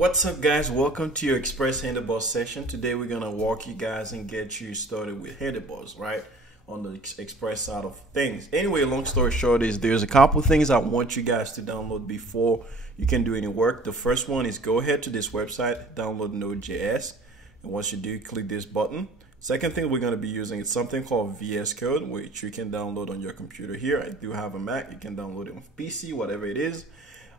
What's up, guys? Welcome to your Express Handlebars session. Today we're gonna walk you guys and get you started with handlebars, right? On the Express side of things. Anyway, long story short is there's a couple things I want you guys to download before you can do any work. The first one is go ahead to this website, download Node.js, and once you do, click this button. Second thing we're going to be using is something called VS Code, which you can download on your computer here. I do have a Mac. You can download it on PC, whatever it is.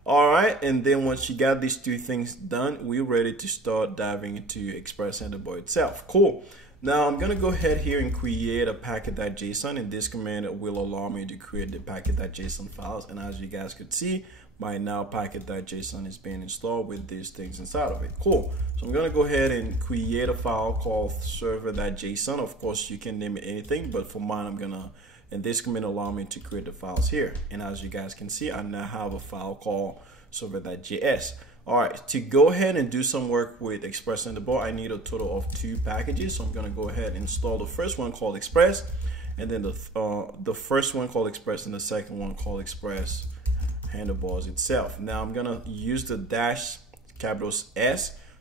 All right, and then once you got these two things done, we're ready to start diving into Express Handlebar itself. Cool. Now I'm gonna go ahead here and create a packet.json, and this command will allow me to create the packet.json files. And as you guys could see, by now packet.json is being installed with these things inside of it. Cool. So I'm gonna go ahead and create a file called server.json. Of course, you can name it anything, but for mine, and this command allow me to create the files here. And as you guys can see, I now have a file called server.js. All right, to go ahead and do some work with Express Handlebar, I need a total of 2 packages. So I'm gonna go ahead and install the first one called Express, and then the first one called Express, and the second one called Express Handlebars itself. Now I'm gonna use the -S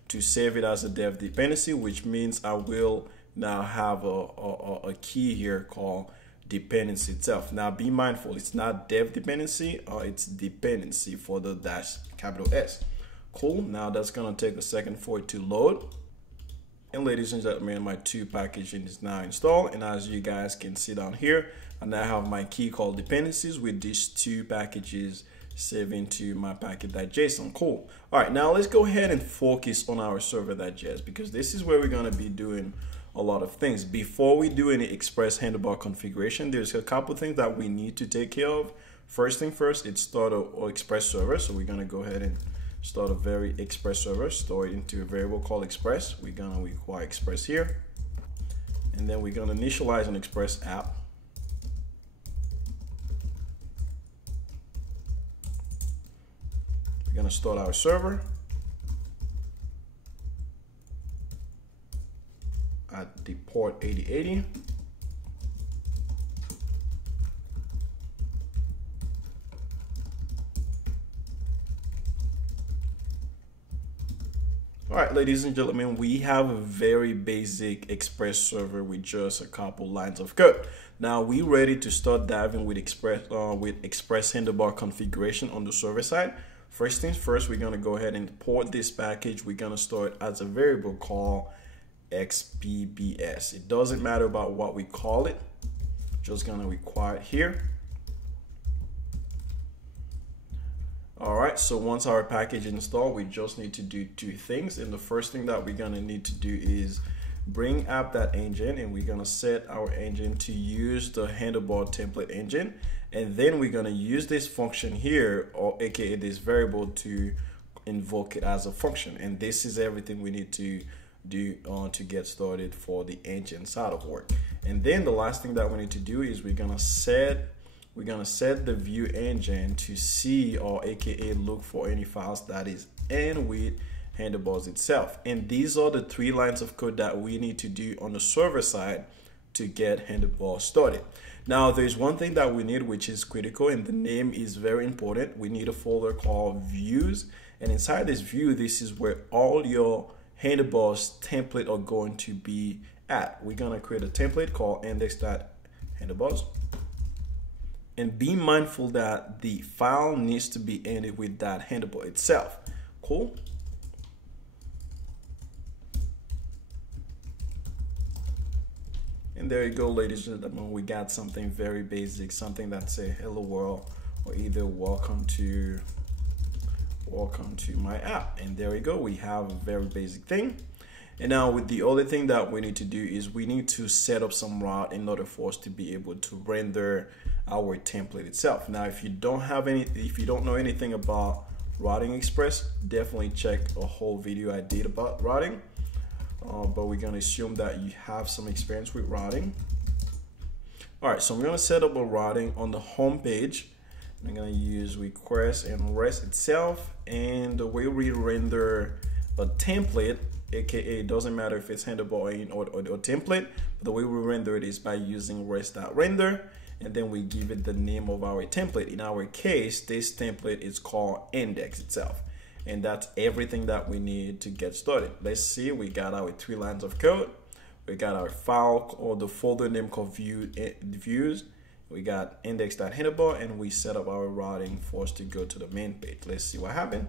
to save it as a dev dependency, which means I will now have a key here called dependency itself. Now be mindful, it's not dev dependency, it's dependency for the -S. Cool. Now that's gonna take a second for it to load. And ladies and gentlemen, my 2 packaging is now installed. And as you guys can see down here, I now have my key called dependencies with these 2 packages saved into my packet.json. Cool. All right, now let's go ahead and focus on our server.js, because this is where we're gonna be doing a lot of things. Before we do any Express Handlebar configuration, there's a couple things that we need to take care of. First thing first, it's start a Express server. So we're gonna go ahead and start a very Express server, store it into a variable called Express. We're gonna require Express here, and then we're gonna initialize an Express app. We're gonna start our server at the port 8080. All right, ladies and gentlemen, we have a very basic Express server with just a couple lines of code. Now we're ready to start diving with Express Handlebar configuration on the server side. First things first, we're gonna go ahead and import this package. We're gonna store it as a variable called XPBS. It doesn't matter about what we call it, just gonna require it here. All right, so once our package is installed, we just need to do 2 things. And the first thing that we're gonna need to do is bring up that engine, and we're gonna set our engine to use the handlebar template engine. And then we're gonna use this function here, or AKA this variable, to invoke it as a function. And this is everything we need to do to get started for the engine side of work. And then the last thing that we need to do is we're gonna set the view engine to see, or AKA look for any files that is in with handlebars itself. And these are the 3 lines of code that we need to do on the server side to get handlebars started. Now there's one thing that we need, which is critical, and the name is very important. We need a folder called views, and inside this view, this is where all your handlebars template are going to be at. We're gonna create a template called index.handlebars. And be mindful that the file needs to be ended with that handlebar itself. Cool. And there you go, ladies and gentlemen. We got something very basic, something that say hello world, or either welcome to my app. And there we go. We have a very basic thing. And now with the other thing that we need to do is we need to set up some route in order for us to be able to render our template itself. Now, if you don't know anything about routing Express, definitely check a whole video I did about routing. But we're gonna assume that you have some experience with routing. All right, so I'm gonna set up a routing on the home page. I'm gonna use request and rest itself, and the way we render a template, AKA, it doesn't matter if it's handlebar or template, but the way we render it is by using rest.render, and then we give it the name of our template. In our case, this template is called index itself. And that's everything that we need to get started. Let's see, we got our 3 lines of code. We got our file or the folder name called views. We got index.handlebar, and we set up our routing for us to go to the main page. Let's see what happened.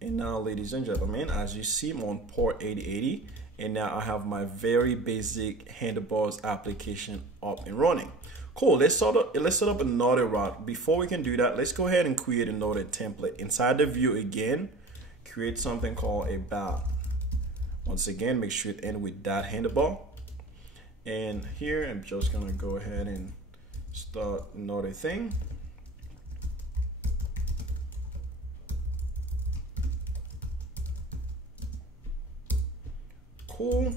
And now, ladies and gentlemen, as you see, I'm on port 8080, and now I have my very basic handlebars application up and running. Cool. Let's set up another route. Before we can do that, let's go ahead and create another template. Inside the view again, create something called about. Once again, make sure it ends with that handlebar. And here, I'm just gonna go ahead and start another thing. Cool.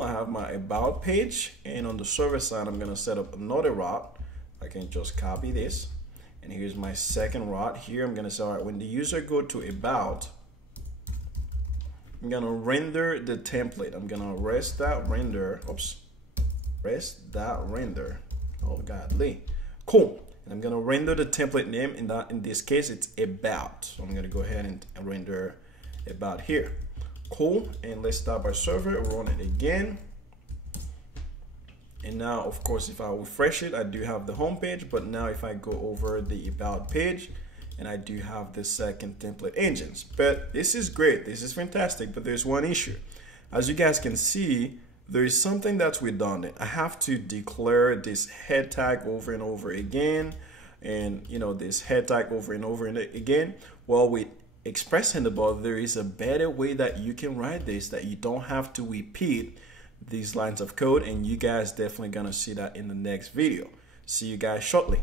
I have my about page, and on the server side, I'm gonna set up another route. I can just copy this, and here's my second route. Here, I'm gonna say, all right, when the user go to about, I'm gonna render the template. I'm gonna rest that render. Oh godly. Cool. And I'm gonna render the template name. In this case, it's about. So I'm gonna go ahead and render about here. Cool. And let's start our server, run it again. And now, of course, if I refresh it, I do have the home page. But now if I go over the about page, and I do have the second template engines. But this is great. This is fantastic. But there's one issue. As you guys can see, there is something that's redundant. I have to declare this head tag over and over again. And, you know, this head tag over and over and again. Well, with Express Handlebars, there is a better way that you can write this, that you don't have to repeat these lines of code, and you guys definitely gonna see that in the next video. See you guys shortly.